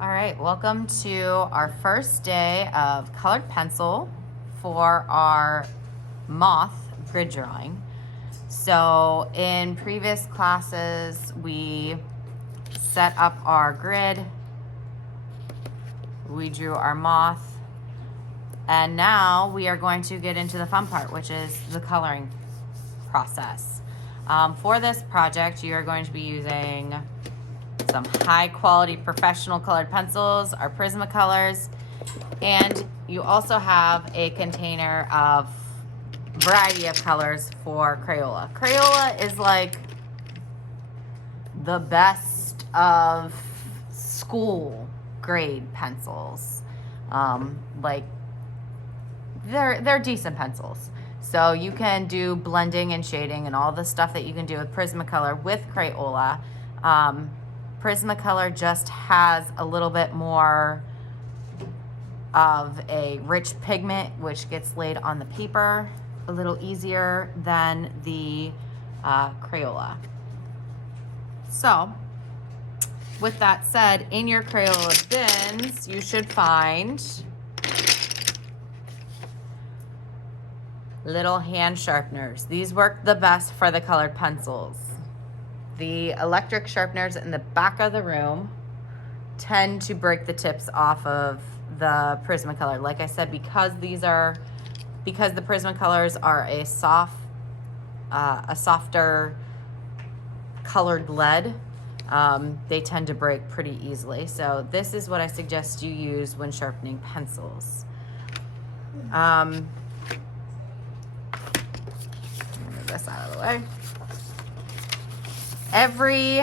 All right, welcome to our first day of colored pencil for our Moth grid drawing. So in previous classes, we set up our grid, we drew our moth, and now we are going to get into the fun part, which is the coloring process. For this project, you are going to be using some high quality professional colored pencils, our Prismacolors, and you also have a container of variety of colors for Crayola. Crayola is like the best of school grade pencils. Like they're decent pencils. So you can do blending and shading and all the stuff that you can do with Prismacolor with Crayola. Prismacolor just has a little bit more of a rich pigment, which gets laid on the paper a little easier than the Crayola. So, with that said, in your Crayola bins, you should find little hand sharpeners. These work the best for the colored pencils. The electric sharpeners in the back of the room tend to break the tips off of the Prismacolor. Like I said, because the Prismacolors are a softer colored lead, they tend to break pretty easily. So this is what I suggest you use when sharpening pencils. Move this out of the way. Every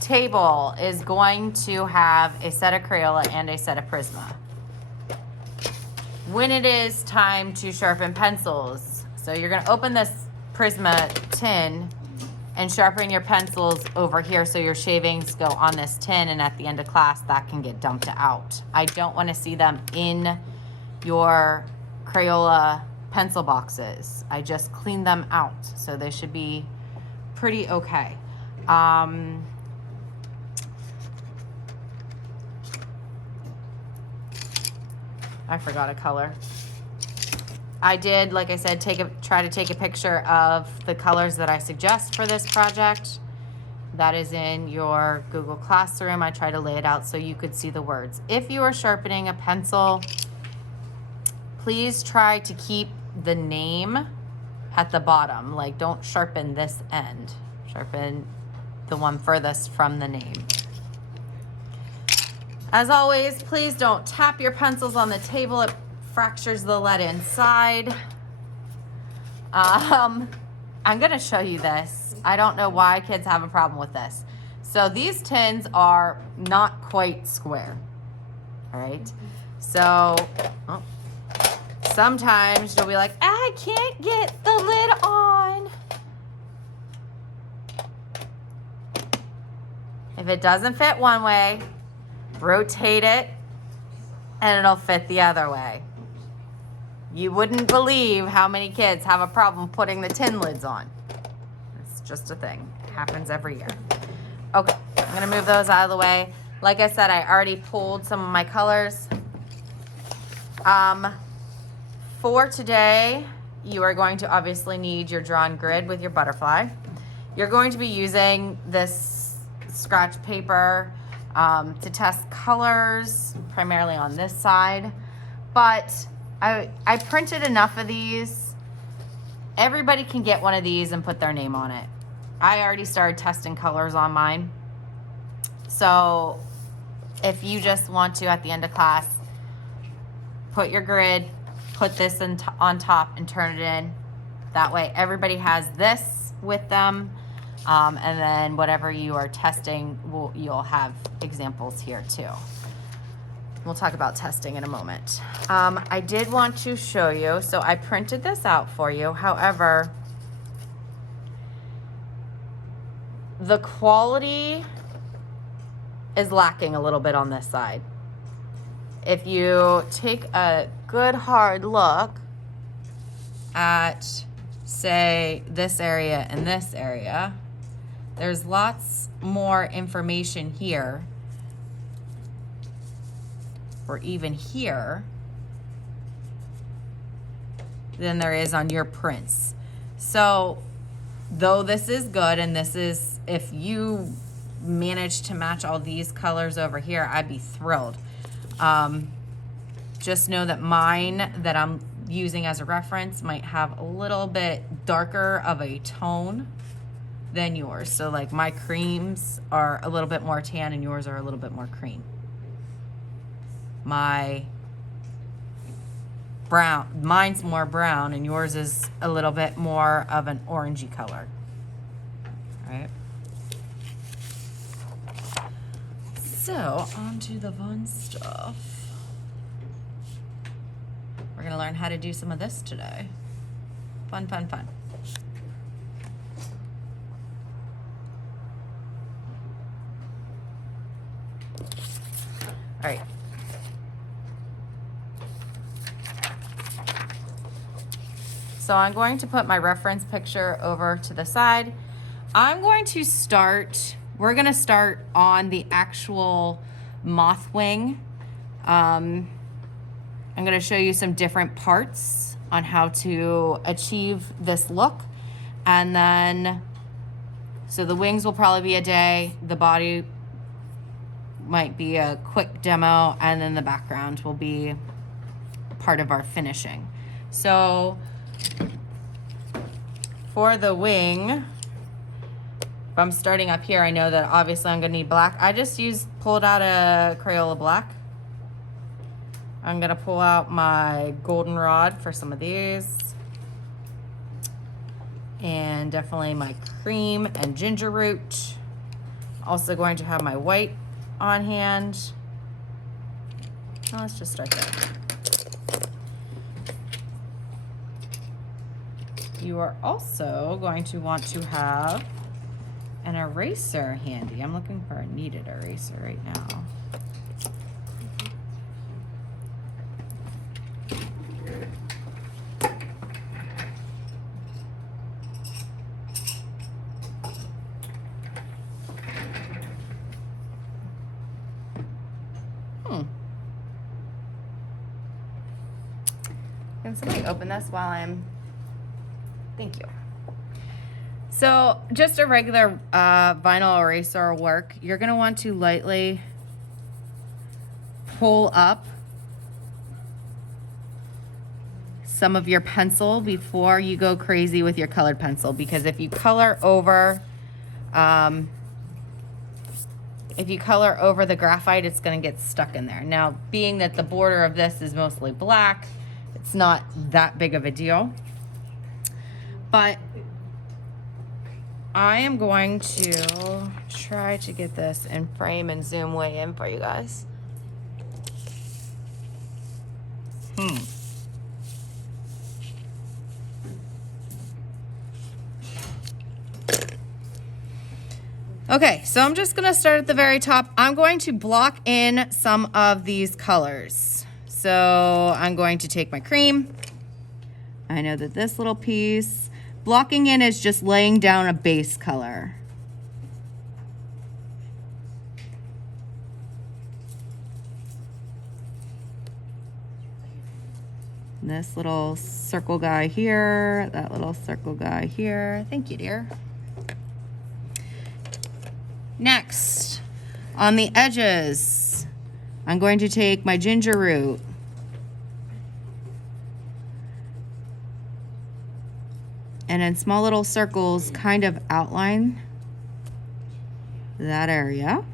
table is going to have a set of Crayola and a set of Prisma. When it is time to sharpen pencils, so you're going to open this Prisma tin and sharpen your pencils over here so your shavings go on this tin, and at the end of class that can get dumped out. I don't want to see them in your Crayola pencil boxes. I just clean them out, so they should be pretty okay. I forgot a color. I did, like I said, try to take a picture of the colors that I suggest for this project. That is in your Google Classroom. I try to lay it out so you could see the words. If you are sharpening a pencil, please try to keep the name at the bottom. Like, don't sharpen this end. Sharpen the one furthest from the name. As always, please don't tap your pencils on the table. It fractures the lead inside. I'm gonna show you this. I don't know why kids have a problem with this. So these tins are not quite square, all right? So, sometimes you'll be like, I can't get the lid on. If it doesn't fit one way, rotate it and it'll fit the other way. You wouldn't believe how many kids have a problem putting the tin lids on. It's just a thing. It happens every year. Okay, I'm gonna move those out of the way. Like I said, I already pulled some of my colors. For today, you are going to obviously need your drawn grid with your butterfly. You're going to be using this scratch paper to test colors, primarily on this side. But I printed enough of these. Everybody can get one of these and put their name on it. I already started testing colors on mine. So if you just want to, at the end of class, put your grid, put this on top and turn it in. That way everybody has this with them. And then whatever you are testing, you'll have examples here too. We'll talk about testing in a moment. I did want to show you, so I printed this out for you. However, the quality is lacking a little bit on this side. If you take a good hard look at, say, this area and this area, there's lots more information here or even here than there is on your prints. So though this is good, and this is, if you manage to match all these colors over here, I'd be thrilled. Just know that mine that I'm using as a reference might have a little bit darker of a tone than yours. So like my creams are a little bit more tan and yours are a little bit more cream. My brown, mine's more brown and yours is a little bit more of an orangey color. All right. So on to the fun stuff. We're gonna learn how to do some of this today. Fun, fun, fun. All right. So I'm going to put my reference picture over to the side. I'm going to start, we're gonna start on the actual moth wing. I'm gonna show you some different parts on how to achieve this look. And then, so the wings will probably be a day, the body might be a quick demo, and then the background will be part of our finishing. So for the wing, if I'm starting up here, I know that obviously I'm gonna need black. I just pulled out a Crayola black. I'm gonna pull out my goldenrod for some of these. And definitely my cream and ginger root. Also going to have my white on hand. Well, let's just start there. You are also going to want to have an eraser handy. I'm looking for a kneaded eraser right now. Can somebody open this while I'm... Thank you. So just a regular vinyl eraser will work. You're gonna want to lightly pull up some of your pencil before you go crazy with your colored pencil, because if you color over the graphite, it's gonna get stuck in there. Now, being that the border of this is mostly black, it's not that big of a deal. But I am going to try to get this in frame and zoom way in for you guys. Okay, so I'm just gonna start at the very top. I'm going to block in some of these colors. So I'm going to take my cream. I know that this little piece, blocking in is just laying down a base color. This little circle guy here, that little circle guy here. Thank you, dear. Next, on the edges, I'm going to take my ginger root. And in small little circles, kind of outline that area.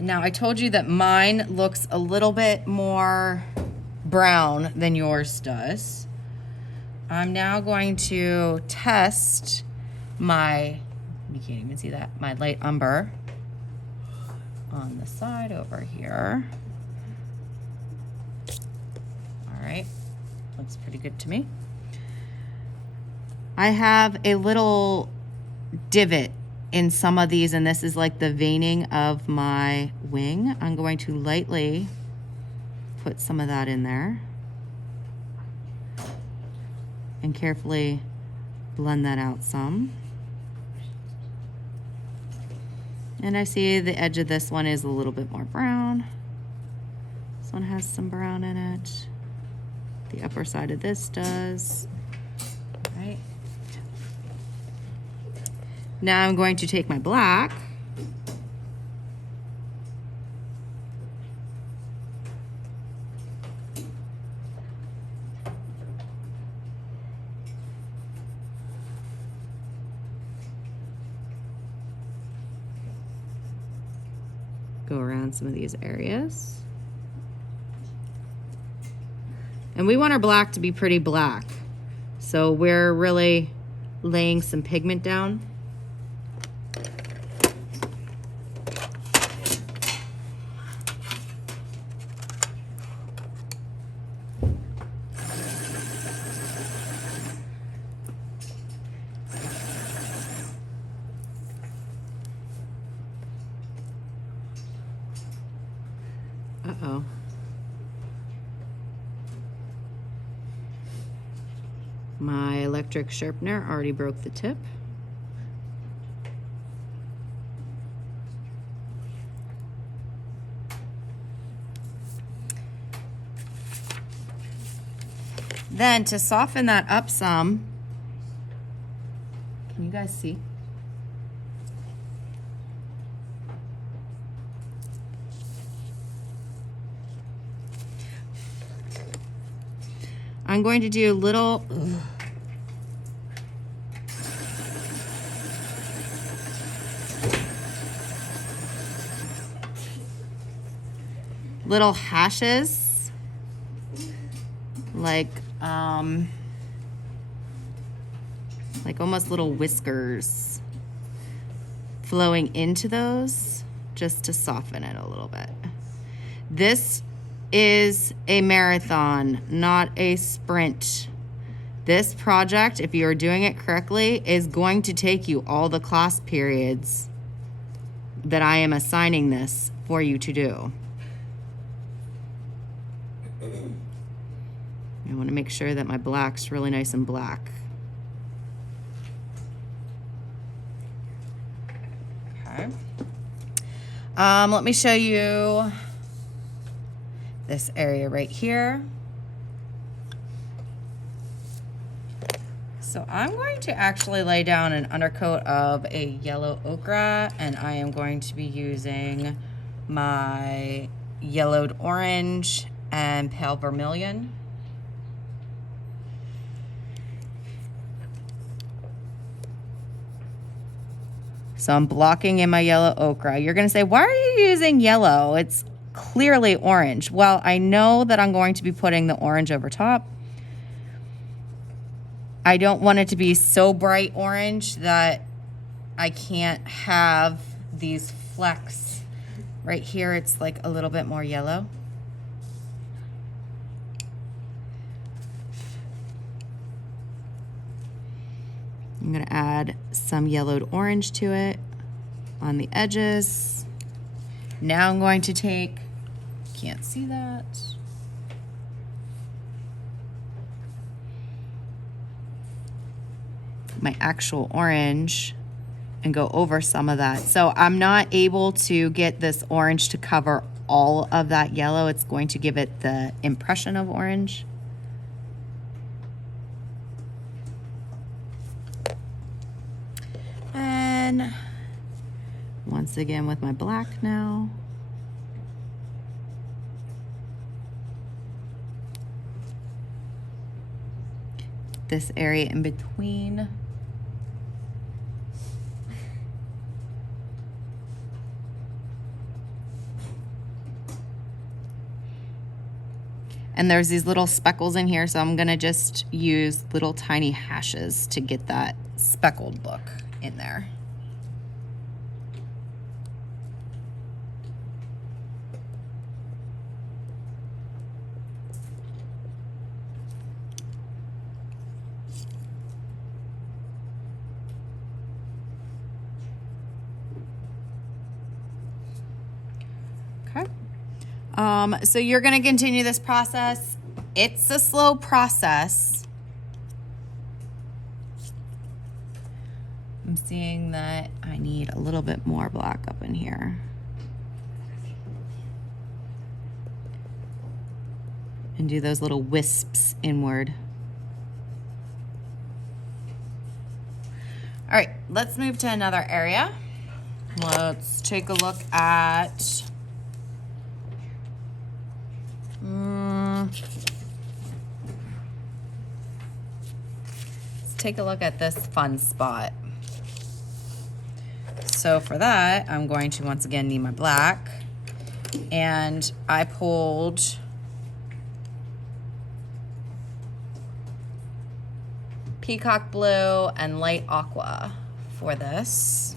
Now, I told you that mine looks a little bit more brown than yours does. I'm now going to test my, you can't even see that, my light umber on the side over here. All right, looks pretty good to me. I have a little divot in some of these, and this is like the veining of my wing. I'm going to lightly put some of that in there. and carefully blend that out some. And I see the edge of this one is a little bit more brown. This one has some brown in it. The upper side of this does. All right. Now I'm going to take my black go around some of these areas. And we want our black to be pretty black. So we're really laying some pigment down. Uh-oh. My electric sharpener already broke the tip. Then to soften that up some, can you guys see? I'm going to do little hashes, like almost little whiskers flowing into those, just to soften it a little bit. This is a marathon, not a sprint. This project, if you're doing it correctly, is going to take you all the class periods that I am assigning this for you to do. I want to make sure that my black's really nice and black. Okay. Let me show you this area right here. So I'm going to actually lay down an undercoat of a yellow ochre, and I am going to be using my yellowed orange and pale vermilion. So I'm blocking in my yellow ochre. You're gonna say, why are you using yellow? It's clearly orange. Well, I know that I'm going to be putting the orange over top. I don't want it to be so bright orange that I can't have these flecks. Right here, it's like a little bit more yellow. I'm gonna add some yellowed orange to it on the edges. Now I'm going to take, can't see that. My actual orange and go over some of that. So I'm not able to get this orange to cover all of that yellow. It's going to give it the impression of orange. And once again with my black now. This area in between. And there's these little speckles in here, so I'm gonna just use little tiny hashes to get that speckled look in there. Okay. So you're gonna continue this process. It's a slow process. I'm seeing that I need a little bit more black up in here. And do those little wisps inward. All right, let's move to another area. Let's take a look at let's take a look at this fun spot. So for that, I'm going to once again need my black, and I pulled peacock blue and light aqua for this.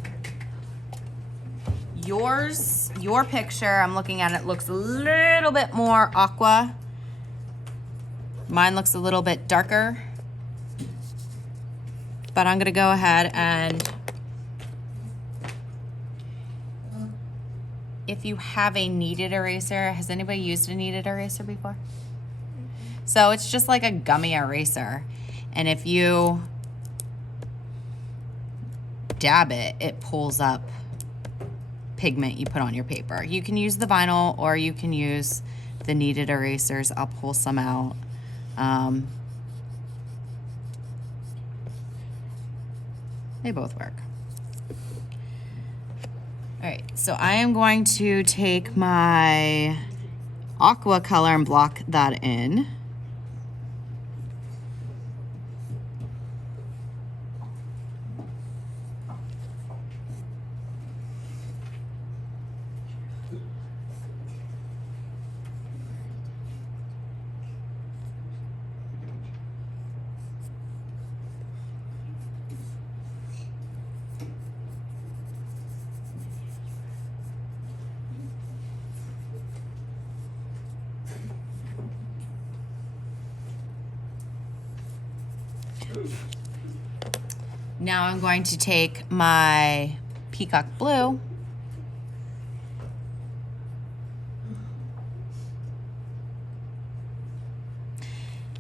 Your picture, I'm looking at it, looks a little bit more aqua. Mine looks a little bit darker. But I'm gonna go ahead and, if you have a kneaded eraser, has anybody used a kneaded eraser before? So it's just like a gummy eraser. And if you dab it, it pulls up pigment you put on your paper. You can use the vinyl or you can use the kneaded erasers. I'll pull some out. They both work. All right, so I am going to take my aqua color and block that in. Now I'm going to take my peacock blue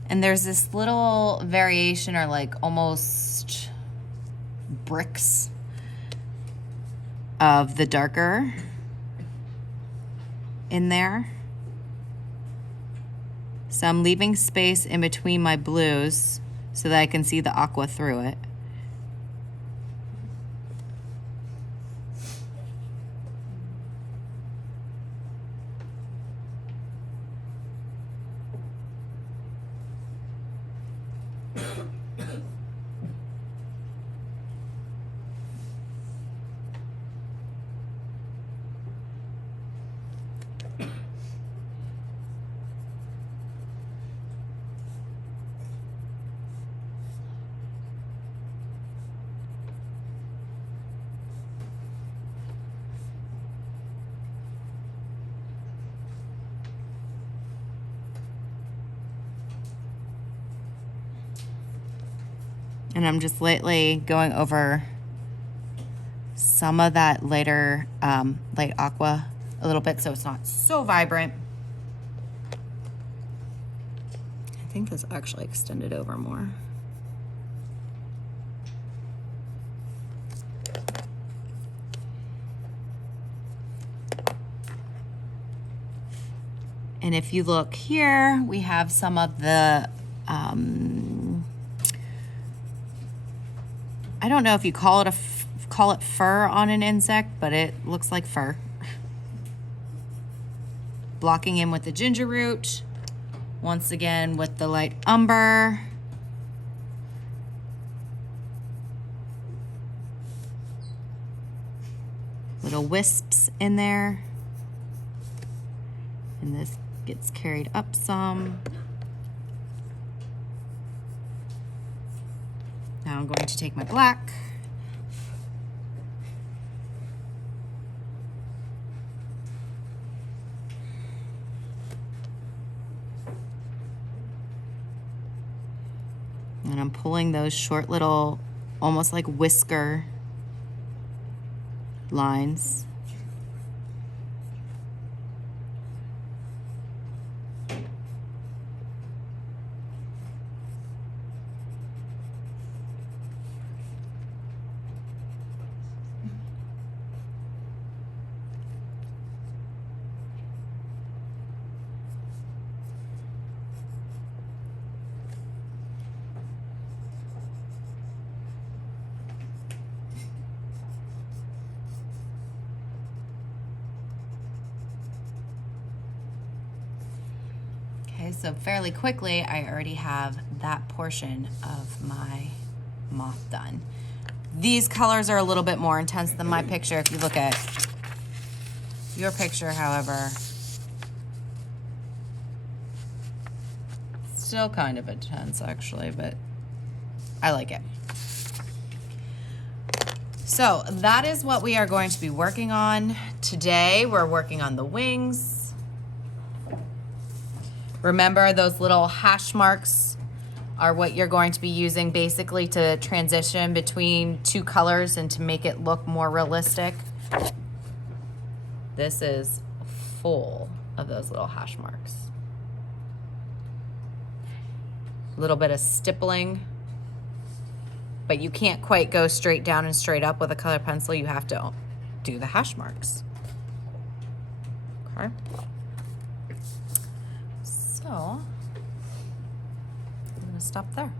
and there's this little variation, or like almost bricks of the darker in there. So I'm leaving space in between my blues so that I can see the aqua through it. And I'm just lightly going over some of that lighter, light aqua a little bit so it's not so vibrant. I think this actually extended over more. And if you look here, we have some of the, I don't know if you call it fur on an insect, but it looks like fur. Blocking in with the ginger root, once again with the light umber. Little wisps in there. And this gets carried up some. Now I'm going to take my black. And I'm pulling those short little, almost like whisker lines. Okay, so fairly quickly, I already have that portion of my moth done. These colors are a little bit more intense than my picture. If you look at your picture, however, still kind of intense actually, but I like it. So that is what we are going to be working on today. We're working on the wings. Remember, those little hash marks are what you're going to be using basically to transition between two colors and to make it look more realistic. This is full of those little hash marks. A little bit of stippling, but you can't quite go straight down and straight up with a colored pencil. You have to do the hash marks. Okay. So I'm gonna stop there.